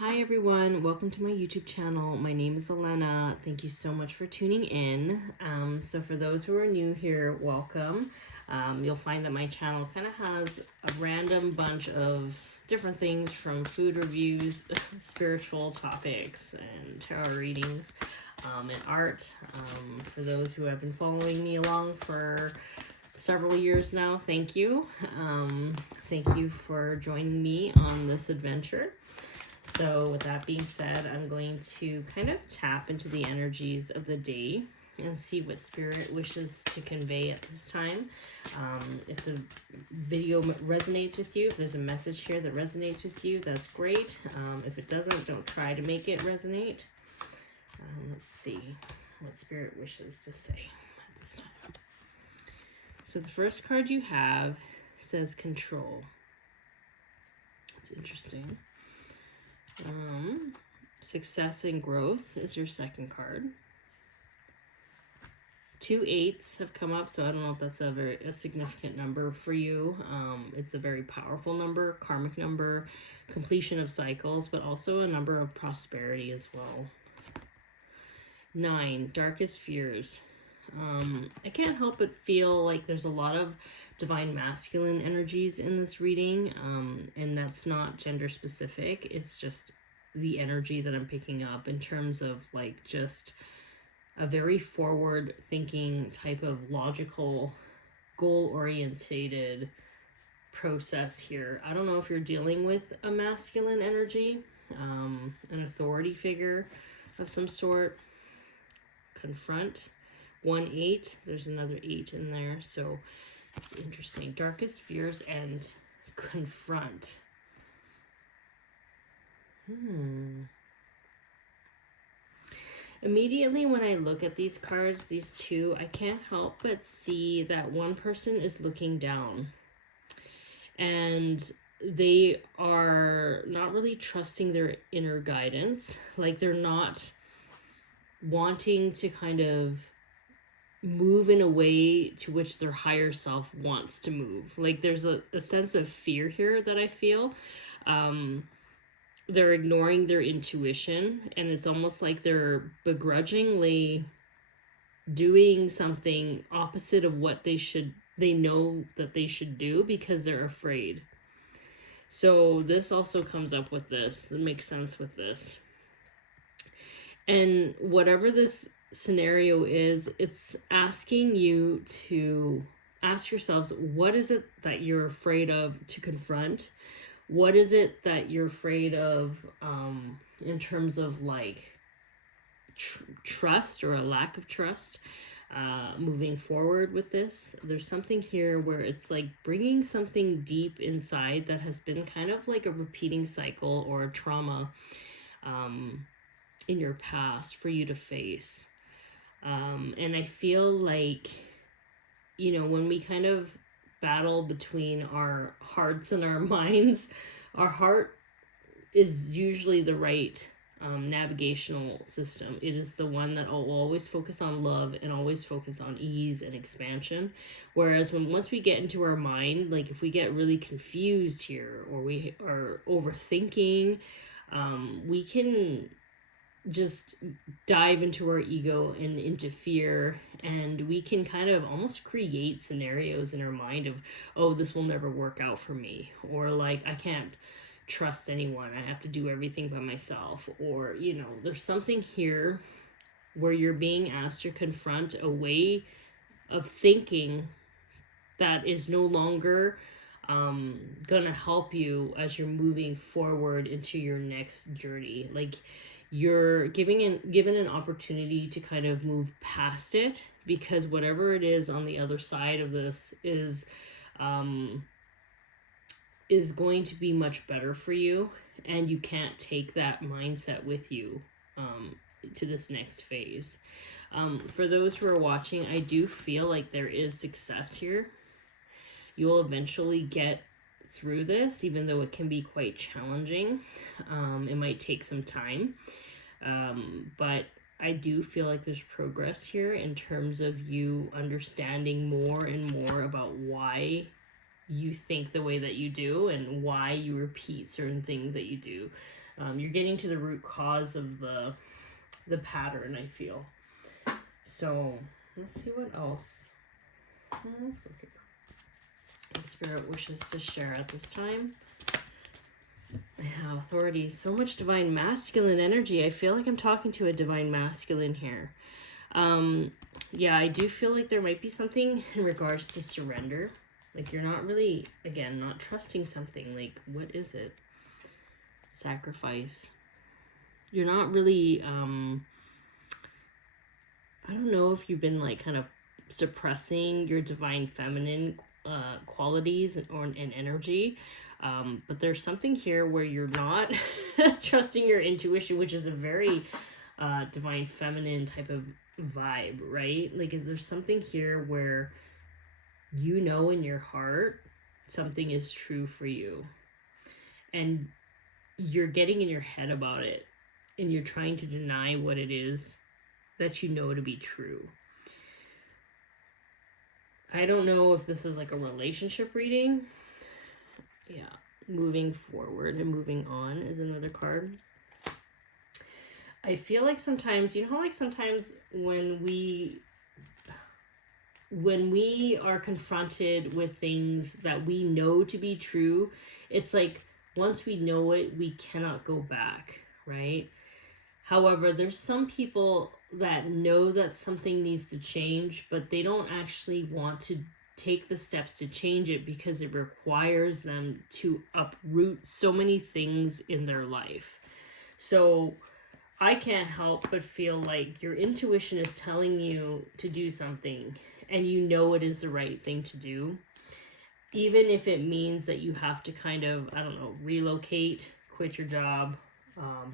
Hi everyone, welcome to my YouTube channel. My name is Alana. Thank you so much for tuning in. So for those who are new here, welcome. You'll find that my channel kind of has a random bunch of different things from food reviews, spiritual topics, and tarot readings, and art. For those who have been following me along for several years now, thank you. Thank you for joining me on this adventure. So with that being said, I'm going to kind of tap into the energies of the day and see what spirit wishes to convey at this time. If the video resonates with you, if there's a message here that resonates with you, that's great. If it doesn't, don't try to make it resonate. Let's see what spirit wishes to say at this time. So the first card you have says control. It's interesting. Success and growth is your second card. 2 8s have come up, so I don't know if that's a significant number for you. It's a very powerful number, karmic number, completion of cycles, but also a number of prosperity as well. 9, darkest fears. I can't help but feel like there's a lot of divine masculine energies in this reading, and that's not gender specific. It's just the energy that I'm picking up in terms of like just a very forward thinking type of logical, goal orientated process here. I don't know if you're dealing with a masculine energy, an authority figure of some sort. Confront. 1 8, there's another 8 in there, so it's interesting. Darkest fears and confront. Immediately when I look at these cards, these two, I can't help but see that one person is looking down and they are not really trusting their inner guidance. Like they're not wanting to kind of move in a way to which their higher self wants to move. Like there's a sense of fear here that I feel. They're ignoring their intuition, and it's almost like they're begrudgingly doing something opposite of what they know that they should do because they're afraid. So this also comes up with this. It makes sense with this. And whatever this scenario is, it's asking you to ask yourselves, what is it that you're afraid of to confront? What is it that you're afraid of in terms of like trust or a lack of trust moving forward with this? There's something here where it's like bringing something deep inside that has been kind of like a repeating cycle or a trauma in your past for you to face. And I feel like, you know, when we kind of battle between our hearts and our minds, our heart is usually the right navigational system. It is the one that will always focus on love and always focus on ease and expansion. Whereas once we get into our mind, like if we get really confused here or we are overthinking, we can just dive into our ego and into fear, and we can kind of almost create scenarios in our mind of, oh, this will never work out for me, or like I can't trust anyone, I have to do everything by myself, or you know, there's something here where you're being asked to confront a way of thinking that is no longer gonna help you as you're moving forward into your next journey. Like you're given an opportunity to kind of move past it, because whatever it is on the other side of this is going to be much better for you, and you can't take that mindset with you to this next phase. For those who are watching, I do feel like there is success here. You'll eventually get through this, even though it can be quite challenging. It might take some time, but I do feel like there's progress here in terms of you understanding more and more about why you think the way that you do and why you repeat certain things that you do. You're getting to the root cause of the pattern, I feel. So let's see what else. Let's go here. The Spirit wishes to share at this time. Yeah, authority. So much divine masculine energy. I feel like I'm talking to a divine masculine here. Yeah, I do feel like there might be something in regards to surrender. Like you're not really, again, not trusting something. Like, what is it? Sacrifice. You're not really, I don't know if you've been like kind of suppressing your divine feminine qualities and energy. But there's something here where you're not trusting your intuition, which is a very divine feminine type of vibe, right? Like there's something here where you know in your heart something is true for you, and you're getting in your head about it, and you're trying to deny what it is that you know to be true. I don't know if this is like a relationship reading. Yeah, moving forward and moving on is another card. I feel like sometimes, you know how like sometimes when we are confronted with things that we know to be true, it's like once we know it, we cannot go back, right? However, there's some people that know that something needs to change, but they don't actually want to take the steps to change it because it requires them to uproot so many things in their life. So I can't help but feel like your intuition is telling you to do something, and you know it is the right thing to do, even if it means that you have to kind of, I don't know, relocate, quit your job,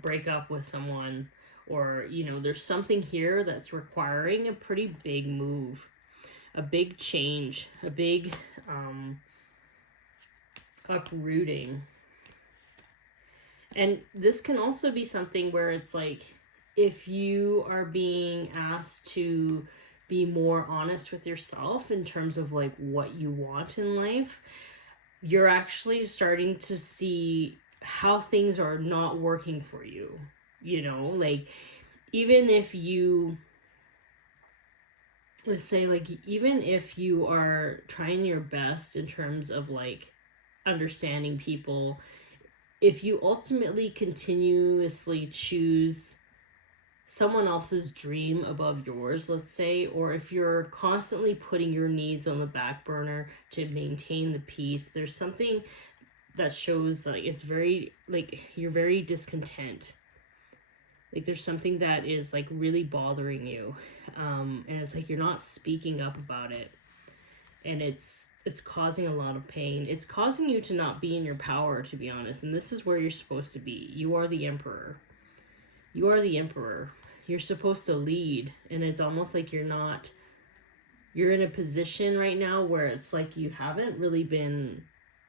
break up with someone, or, you know, there's something here that's requiring a pretty big move, a big change, a big uprooting. And this can also be something where it's like, if you are being asked to be more honest with yourself in terms of like what you want in life, you're actually starting to see how things are not working for you. You know, like even if you, let's say like, even if you are trying your best in terms of like understanding people, if you ultimately continuously choose someone else's dream above yours, let's say, or if you're constantly putting your needs on the back burner to maintain the peace, there's something that shows that like, it's very, like, you're very discontent. Like there's something that is like really bothering you. And it's like you're not speaking up about it. And it's causing a lot of pain. It's causing you to not be in your power, to be honest. And this is where you're supposed to be. You are the emperor. You are the emperor. You're supposed to lead. And it's almost like you're in a position right now where it's like you haven't really been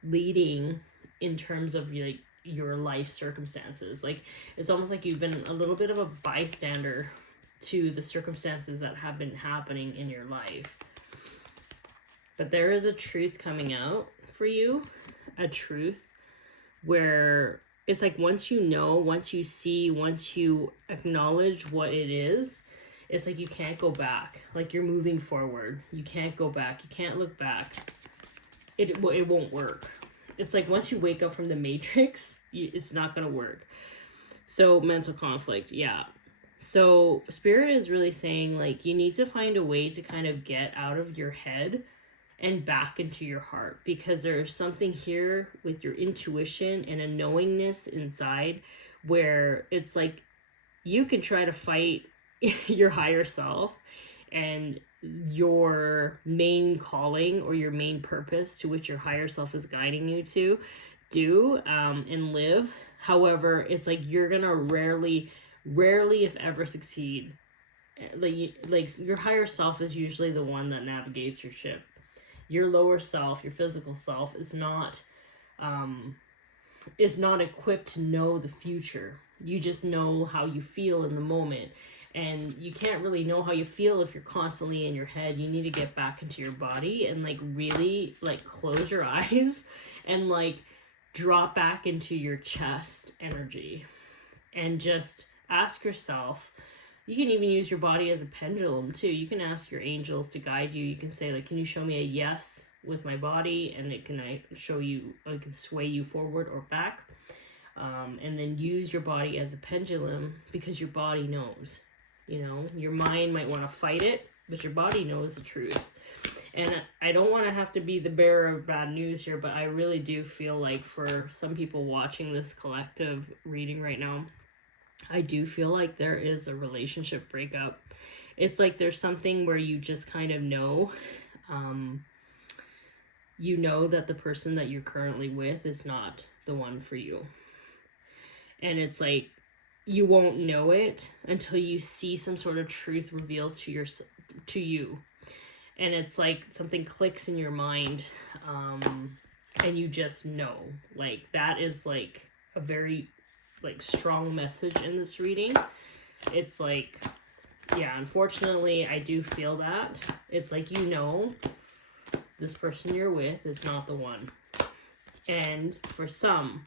leading in terms of like your life circumstances. Like it's almost like you've been a little bit of a bystander to the circumstances that have been happening in your life. But there is a truth coming out for you, a truth where it's like once you know, once you see, once you acknowledge what it is, it's like you can't go back. Like you're moving forward. You can't go back. You can't look back. It won't work. It's like once you wake up from the matrix, it's not going to work. So mental conflict, yeah. So Spirit is really saying like you need to find a way to kind of get out of your head and back into your heart, because there's something here with your intuition and a knowingness inside where it's like you can try to fight your higher self and your main calling or your main purpose to which your higher self is guiding you to do and live. However, it's like you're gonna rarely if ever succeed. Like your higher self is usually the one that navigates your ship. Your lower self, your physical self, is not equipped to know the future. You just know how you feel in the moment. And you can't really know how you feel if you're constantly in your head. You need to get back into your body and like really like close your eyes and like drop back into your chest energy and just ask yourself. You can even use your body as a pendulum too. You can ask your angels to guide you. You can say like, can you show me a yes with my body, and I can sway you forward or back, and then use your body as a pendulum, because your body knows. Your mind might want to fight it, but your body knows the truth. And I don't want to have to be the bearer of bad news here, but I really do feel like for some people watching this collective reading right now, I do feel like there is a relationship breakup. It's like there's something where you just kind of know, that the person that you're currently with is not the one for you. And it's like, you won't know it until you see some sort of truth revealed to you. And it's like something clicks in your mind, and you just know. Like, that is like a very like strong message in this reading. It's like, yeah, unfortunately I do feel that. It's like, this person you're with is not the one. And for some,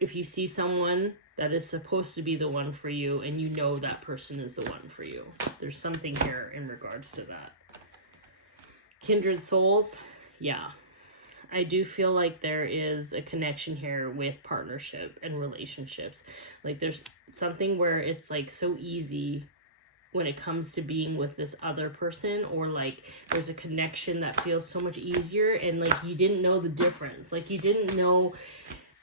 if you see someone that is supposed to be the one for you, and that person is the one for you. There's something here in regards to that. Kindred souls, yeah. I do feel like there is a connection here with partnership and relationships. Like there's something where it's like so easy when it comes to being with this other person, or like there's a connection that feels so much easier, and like you didn't know the difference. Like you didn't know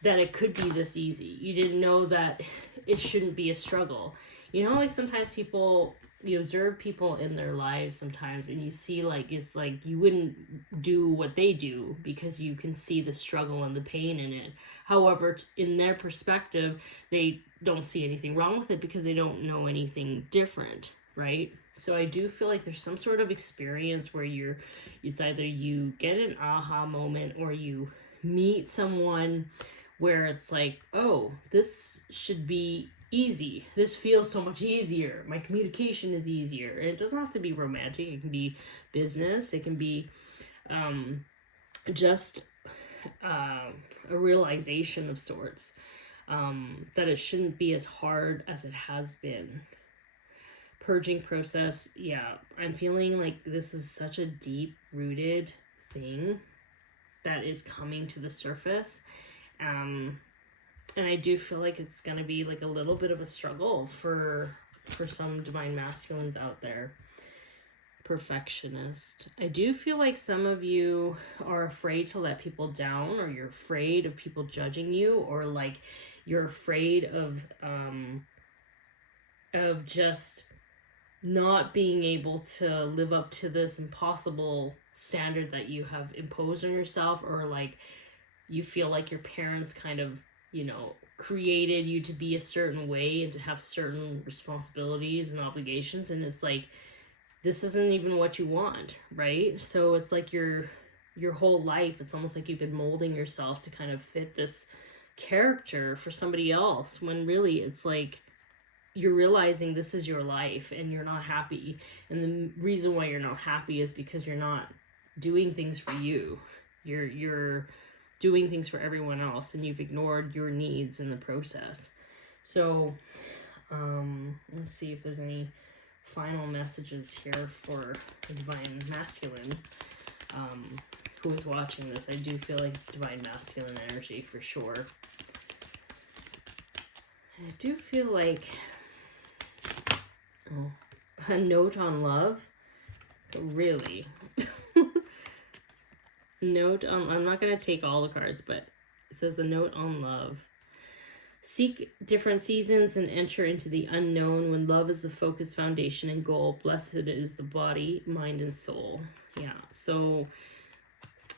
that it could be this easy. You didn't know that it shouldn't be a struggle. Like sometimes you observe people in their lives sometimes, and you see like, it's like you wouldn't do what they do because you can see the struggle and the pain in it. However, in their perspective, they don't see anything wrong with it because they don't know anything different, right? So I do feel like there's some sort of experience where it's either you get an aha moment, or you meet someone where it's like, oh, this should be easy. This feels so much easier. My communication is easier. And it doesn't have to be romantic. It can be business. It can be just a realization of sorts, that it shouldn't be as hard as it has been. Purging process, yeah. I'm feeling like this is such a deep-rooted thing that is coming to the surface. And I do feel like it's going to be like a little bit of a struggle for some divine masculines out there. Perfectionist. I do feel like some of you are afraid to let people down, or you're afraid of people judging you, or like you're afraid of just not being able to live up to this impossible standard that you have imposed on yourself, or like you feel like your parents kind of, created you to be a certain way and to have certain responsibilities and obligations. And it's like, this isn't even what you want, right? So it's like your whole life, it's almost like you've been molding yourself to kind of fit this character for somebody else, when really it's like you're realizing this is your life and you're not happy. And the reason why you're not happy is because you're not doing things for you. You're doing things for everyone else, and you've ignored your needs in the process. So let's see if there's any final messages here for the divine masculine who is watching this. I do feel like it's divine masculine energy for sure. I do feel like a note on love. Really? Note on, I'm not going to take all the cards, but it says a note on love. Seek different seasons and enter into the unknown when love is the focus, foundation, and goal. Blessed is the body, mind, and soul. Yeah, so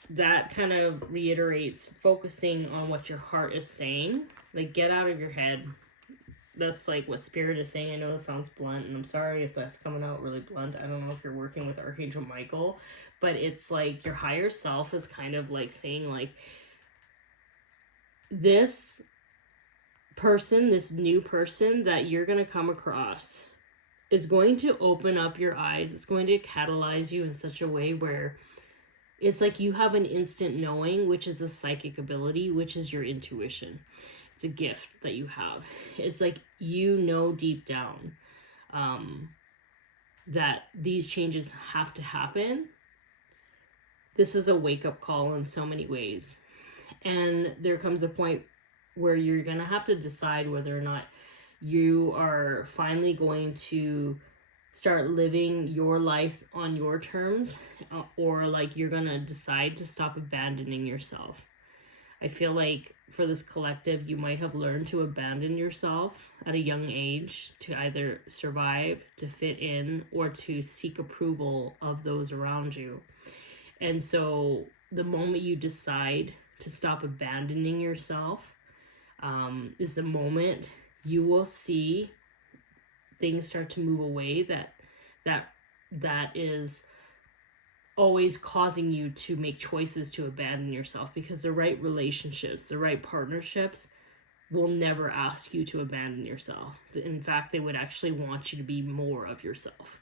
that kind of reiterates focusing on what your heart is saying. Like, get out of your head. That's like what Spirit is saying. I know it sounds blunt, and I'm sorry if that's coming out really blunt. I don't know if you're working with Archangel Michael, but it's like your higher self is kind of like saying like, this person, this new person that you're going to come across is going to open up your eyes. It's going to catalyze you in such a way where it's like you have an instant knowing, which is a psychic ability, which is your intuition. It's a gift that you have. It's like you know deep down that these changes have to happen. This is a wake-up call in so many ways. And there comes a point where you're going to have to decide whether or not you are finally going to start living your life on your terms, or like you're going to decide to stop abandoning yourself. I feel like for this collective, you might have learned to abandon yourself at a young age to either survive, to fit in, or to seek approval of those around you. And so the moment you decide to stop abandoning yourself is the moment you will see things start to move away that is always causing you to make choices to abandon yourself, because the right relationships, the right partnerships will never ask you to abandon yourself. In fact, they would actually want you to be more of yourself.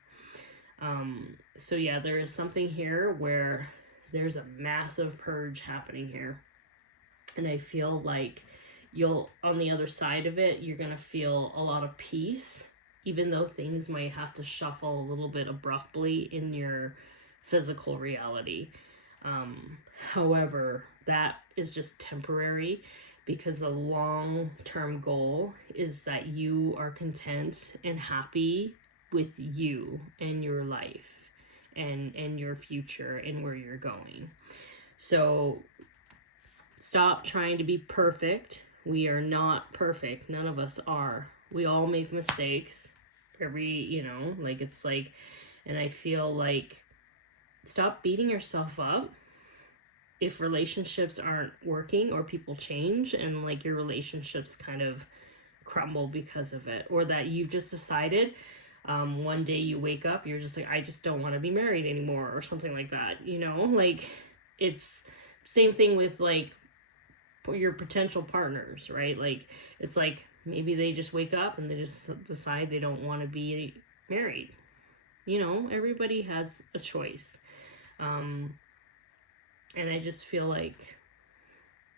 So yeah, there is something here where there's a massive purge happening here. And I feel like on the other side of it, you're going to feel a lot of peace, even though things might have to shuffle a little bit abruptly in your physical reality. However, that is just temporary, because the long-term goal is that you are content and happy with you and your life and your future and where you're going. So stop trying to be perfect. We are not perfect. None of us are. We all make mistakes. And I feel like stop beating yourself up if relationships aren't working, or people change and like your relationships kind of crumble because of it, or that you've just decided one day you wake up, you're just like, I just don't want to be married anymore, or something like that. Like it's same thing with like your potential partners, right? Like it's like maybe they just wake up and they just decide they don't want to be married. Everybody has a choice. And I just feel like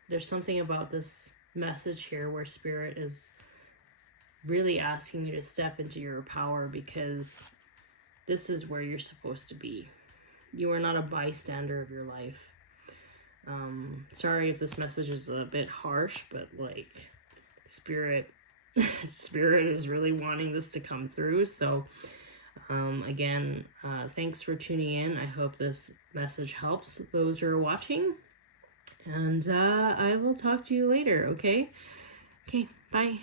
there's something about this message here where Spirit is really asking you to step into your power, because this is where you're supposed to be. You are not a bystander of your life. Sorry if this message is a bit harsh, but like Spirit is really wanting this to come through. So again, thanks for tuning in. I hope this message helps those who are watching, and I will talk to you later. Okay, bye.